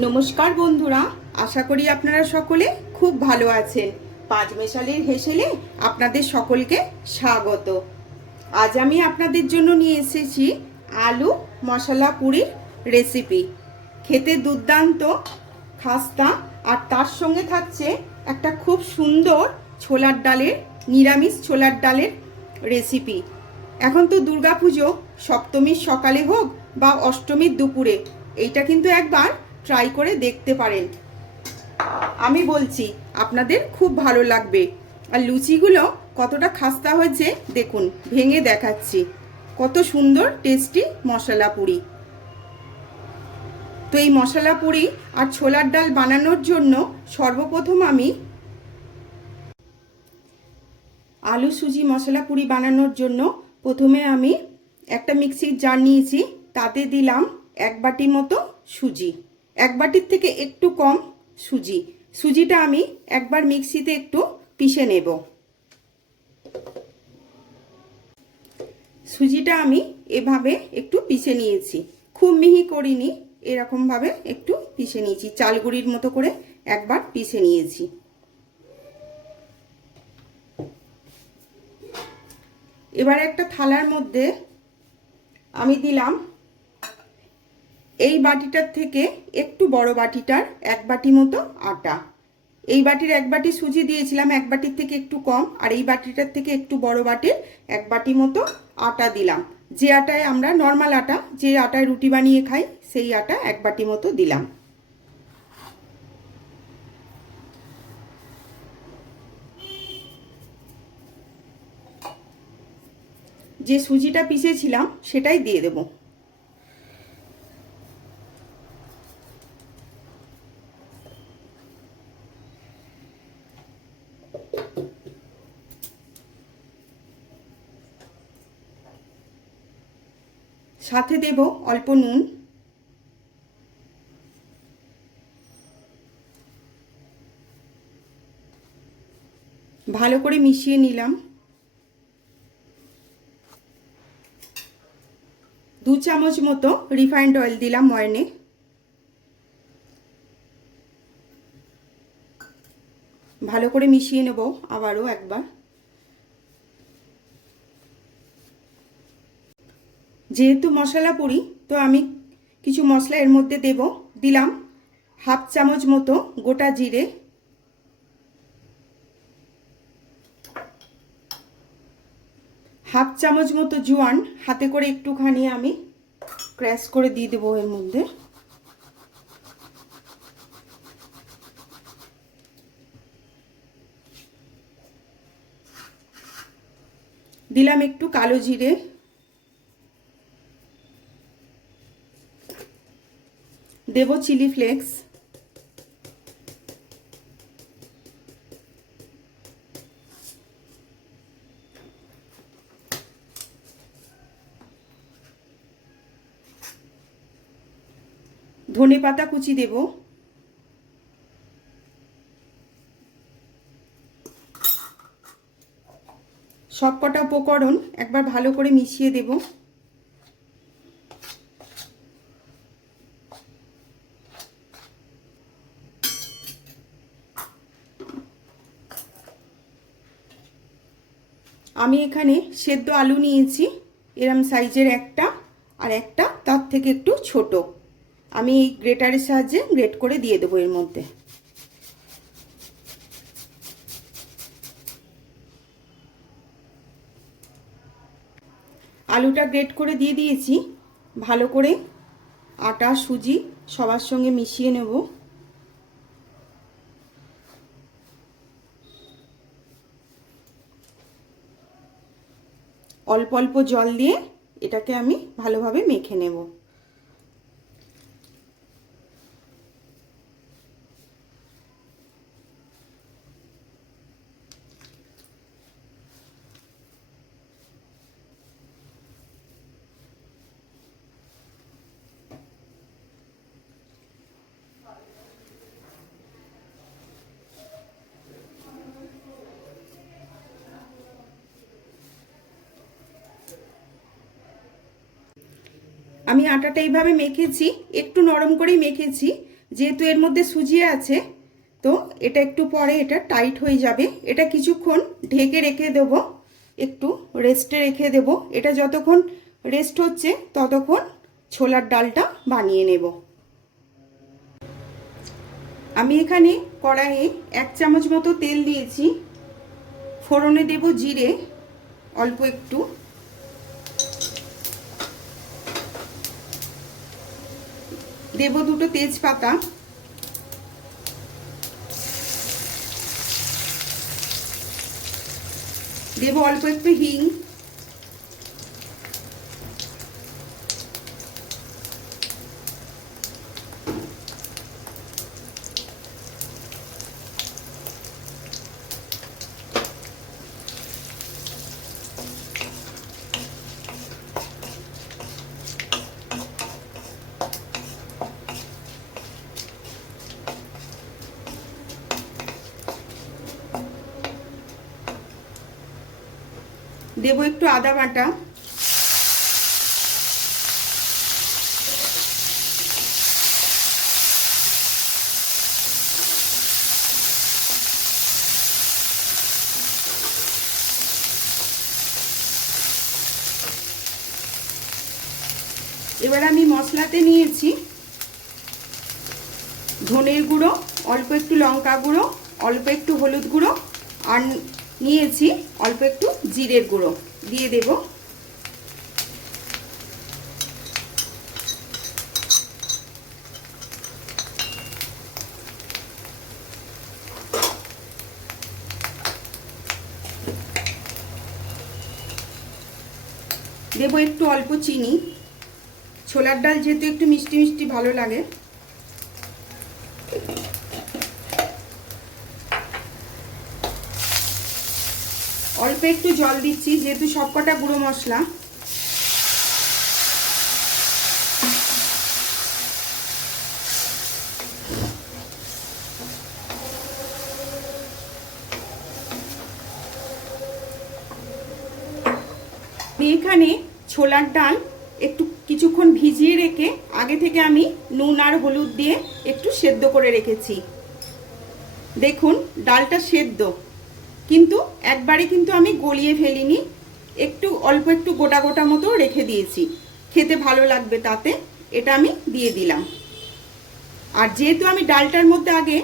নমস্কার বন্ধুরা, আশা করি আপনারা সকলে খুব ভালো আছেন। পাঁচ মেশালের হেসেলে আপনাদের সকলকে স্বাগত। আজ আমি আপনাদের জন্য নিয়ে এসেছি আলু মশলা পুরির রেসিপি খেতে দুর্দান্ত, খাস্তা, আর তার সঙ্গে থাকছে একটা খুব সুন্দর ছোলার ডালের, নিরামিষ ছোলার ডালের রেসিপি এখন তো দুর্গাপুজো, সপ্তমীর সকালে হোক বা অষ্টমীর দুপুরে, এইটা কিন্তু একবার ট্রাই করে দেখতে পারেন। আমি বলছি, আপনাদের খুব ভালো লাগবে। আর লুচিগুলো কতটা খাস্তা হয়েছে, দেখুন, ভেঙে দেখাচ্ছি। কত সুন্দর টেস্টি মশলা পুরি। তো এই মশলা পুরি আর ছোলার ডাল বানানোর জন্য সর্বপ্রথম আমি আলু সুজি মশলা পুরি বানানোর জন্য প্রথমে আমি একটা মিক্সির জার নিয়েছি, তাতে দিলাম এক বাটি মতো সুজি। এক বাটির থেকে একটু কম সুজি। সুজিটা আমি একবার মিক্সিতে একটু পিষে নেব। সুজিটা আমি এভাবে একটু পিষে নিয়েছি। খুব মিহি করিনি, এরকমভাবে একটু পিষে নিয়েছি। চালগুড়ির মতো করে একবার পিষে নিয়েছি। এবার একটা থালার মধ্যে আমি দিলাম এই বাটিটার থেকে একটু বড় বাটিটার এক বাটি মতো আটা। এই বাটির এক বাটি সুজি দিয়েছিলাম, এক বাটির থেকে একটু কম, আর এই বাটিটার থেকে একটু বড় বাটির এক বাটি মতো আটা দিলাম। যে আটায় আমরা নর্মাল আটা, যে আটায় রুটি বানিয়ে খাই, সেই আটা এক বাটি মতো দিলাম। যে সুজিটা পিষেছিলাম, সেটাই দিয়ে দেব। সাথে দেব অল্প নুন। ভালো করে মিশিয়ে নিলাম। দু চামচ মতো রিফাইন্ড অয়েল দিলাম ময়নে। ভালো করে মিশিয়ে নেব আবারও একবার। যেহেতু মশলা পুরি, তো আমি কিছু মশলা এর মধ্যে দেব। দিলাম হাফ চামচ মতো গোটা জিরে। হাফ চামচ মতো জোয়ান, হাতে করে একটুখানি আমি ক্র্যাশ করে দিয়ে দেবো এর মধ্যে। দিলাম একটু কালো জিরে। দেব চিলি ফ্লেক্স। ধনে পাতা কুচি দেব। সব কটা উপকরণ একবার ভালো করে মিশিয়ে দেব। আমি এখানে সেদ্ধ আলু নিয়েছি, এরম সাইজের একটা, আর একটা তার থেকে একটু ছোটো। আমি এই গ্রেটারের সাহায্যে গ্রেট করে দিয়ে দেবো এর মধ্যে। আলুটা গ্রেট করে দিয়ে দিয়েছি, ভালো করে আটা, সুজি সবার সঙ্গে মিশিয়ে নেব। অল্প অল্প জল দিয়ে এটাকে আমি ভালোভাবে মেখে নেব। আমি আটাটা এইভাবে মেখেছি, একটু নরম করেই মেখেছি, যেহেতু এর মধ্যে সুজি আছে, তো এটা একটু পরে এটা টাইট হয়ে যাবে। এটা কিছুক্ষণ ঢেকে রেখে দেবো, একটু রেস্টে রেখে দেব। এটা যতক্ষণ রেস্ট হচ্ছে, ততক্ষণ ছোলার ডালটা বানিয়ে নেব। আমি এখানে কড়াইয়ে এক চামচ মতো তেল দিয়েছি ফোড়নে দেব জিরে, অল্প একটু। দেব দুটো তেজপাতা। দেব অল্প একটু হিং। দেব একটু আদা বাটা। এবার আমি মশলাতে নিয়েছি ধনের গুঁড়ো, অল্প একটু লঙ্কা গুঁড়ো, অল্প একটু হলুদ গুঁড়ো, আর নিয়েছি অল্প একটু জিরের গুঁড়ো। দিয়ে দেব। দেবো একটু অল্প চিনি। ছোলার ডাল যেহেতু একটু মিষ্টি মিষ্টি ভালো লাগে অল্প একটু জল দিচ্ছি, যেহেতু সবকটা গুঁড়ো মশলা। এখানে ছোলার ডাল একটু কিছুক্ষণ ভিজিয়ে রেখে আগে থেকে আমি নুন আর হলুদ দিয়ে একটু সেদ্ধ করে রেখেছি। দেখুন, ডালটা সেদ্ধ। কিন্তু একবারে কিন্তু আমি গলিয়ে ফেলিনি। একটু, অল্প একটু গোটা গোটা মতো রেখে দিয়েছি। খেতে ভালো লাগবে তাতে, এটা আমি দিয়ে দিলাম। আর যেহেতু আমি ডালটার মধ্যে আগে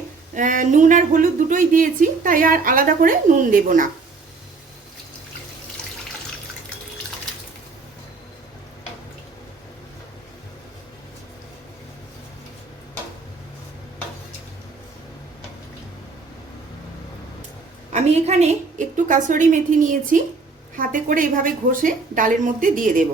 নুন আর হলুদ দুটোই দিয়েছি, তাই আর আলাদা করে নুন দেব না। আমি এখানে একটু কাসরি মেথি নিয়েছি। হাতে করে এভাবে ঘষে ডালের মধ্যে দিয়ে দেব।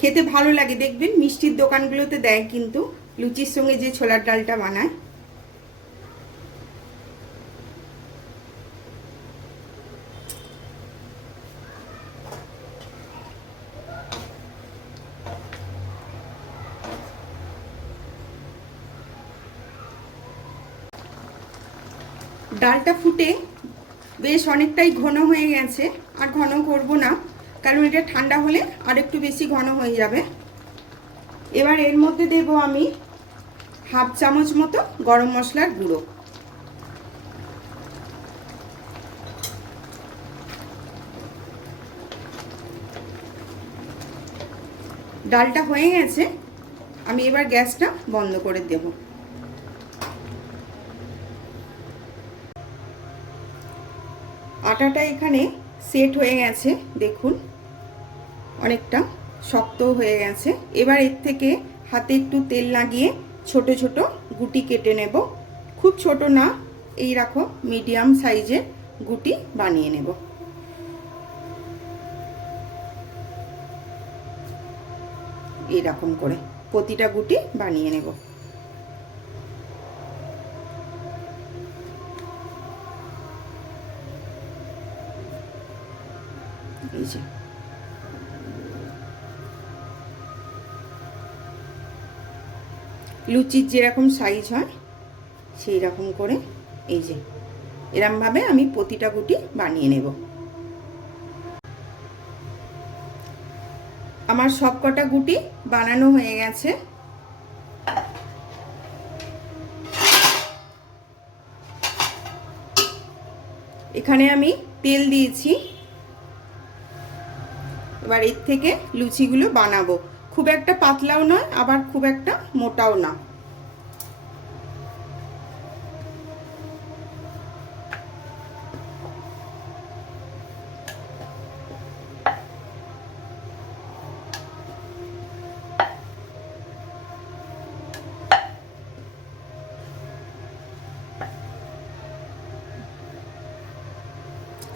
খেতে ভালো লাগে, দেখবেন মিষ্টির দোকানগুলোতে দেয় কিন্তু লুচির সঙ্গে যে ছোলার ডালটা বানায়। ডালটা ফুটে বেশ অনেকটাই ঘন হয়ে গেছে, আর ঘন করব না, কারণ এটা ঠান্ডা হলে আর একটু বেশি ঘন হয়ে যাবে। এবার এর মধ্যে দেব আমি হাফ চামচ মতো গরম মশলার গুঁড়ো। ডালটা হয়ে গেছে, আমি এবার গ্যাসটা বন্ধ করে দেবো। আটাটা এখানে সেট হয়ে গেছে, দেখুন। অনেকটা শক্ত হয়ে গেছে। এবার এর থেকে হাতে একটু তেল লাগিয়ে ছোট ছোট গুটি কেটে নেব। খুব ছোট না, এই রাখো, মিডিয়াম সাইজের গুটি বানিয়ে নেব। এইরকম করে প্রতিটা গুটি বানিয়ে নেব। দিয়েছে। লুচির যেরকম সাইজ হয় সেই রকম করে এই যে, এরমভাবে আমি প্রতিটা গুটি বানিয়ে নেব। আমার সব কটা গুটি বানানো হয়ে গেছে। এখানে আমি তেল দিয়েছি। এবার এর থেকে লুচিগুলো বানাবো। খুব একটা পাতলাও নয়, আবার খুব একটা মোটাও না।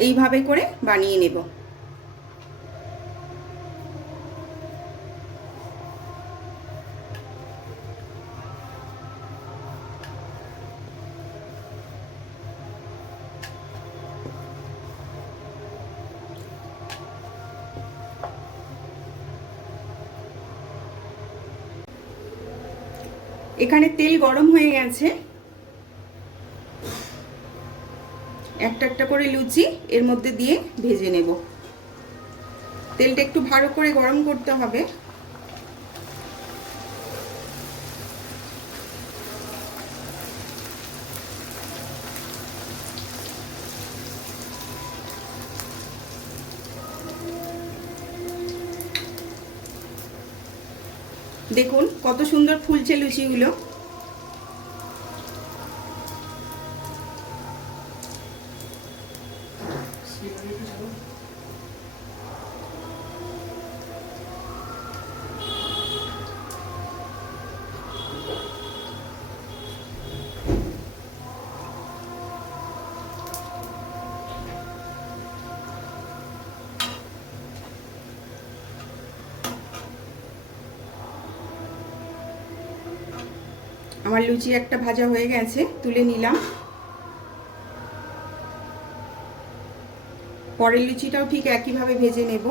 এইভাবে করে বানিয়ে নেব। এখানে তেল গরম হয়ে গেছে। একটা একটা করে লুচি এর মধ্যে দিয়ে ভেজে নেব। তেলটা একটু ভালো করে গরম করতে হবে। দেখুন কত সুন্দর ফুলছে লুচিগুলো। আমার লুচি একটা ভাজা হয়ে গেছে, তুলে নিলাম। পরের লুচিটাও ঠিক একইভাবে ভেজে নেব।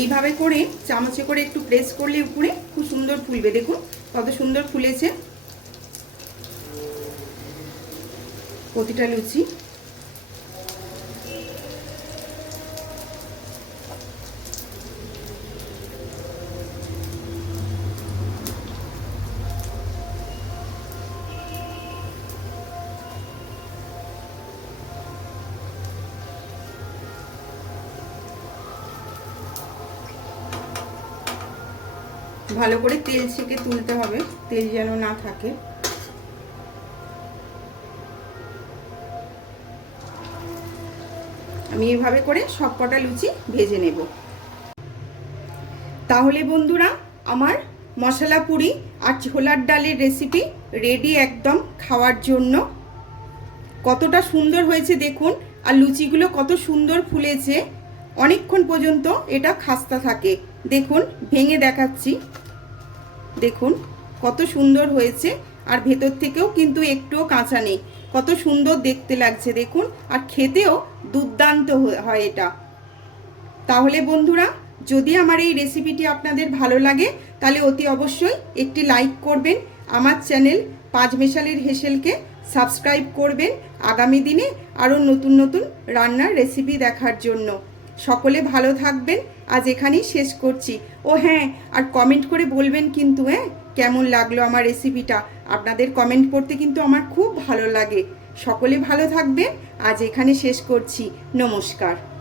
এইভাবে করে চামচে করে একটু প্রেস করলে উপরে খুব সুন্দর ফুলবে। দেখুন কত সুন্দর ফুলেছে। প্রতিটা লুচি। ভালো করে তেল ছেঁকে তুলতে হবে, তেল যেন না থাকে। আমি এভাবে করে সব কটা লুচি ভেজে নেব। তাহলে বন্ধুরা, আমার মশলা পুরি আর ছোলার ডালের রেসিপি রেডি একদম খাওয়ার জন্য। কতটা সুন্দর হয়েছে দেখুন, আর লুচিগুলো কত সুন্দর ফুলেছে। অনেকক্ষণ পর্যন্ত এটা খাস্তা থাকে। দেখুন, ভেঙে দেখাচ্ছি। দেখুন, কত সুন্দর হয়েছে। আর ভেতর থেকেও কিন্তু একটুও কাঁচা নেই। কত সুন্দর দেখতে লাগছে, দেখুন। আর খেতেও দুর্দান্ত হয় এটা। তাহলে বন্ধুরা, যদি আমার এই রেসিপিটি আপনাদের ভালো লাগে, তাহলে অতি অবশ্যই একটি লাইক করবেন। আমার চ্যানেল পাঁচ মেশালের হেসেলকে সাবস্ক্রাইব করবেন আগামী দিনে আরও নতুন নতুন রান্নার রেসিপি দেখার জন্য। সকলে ভালো থাকবেন। আজ এখানেই শেষ করছি। ও হ্যাঁ আর কমেন্ট করে বলবেন কিন্তু হ্যাঁ কেমন লাগল আমার রেসিপিটা আপনাদের কমেন্ট পড়তে কিন্তু আমার খুব ভালো লাগে। সকলে ভালো থাকবেন। আজ এখানে শেষ করছি। নমস্কার।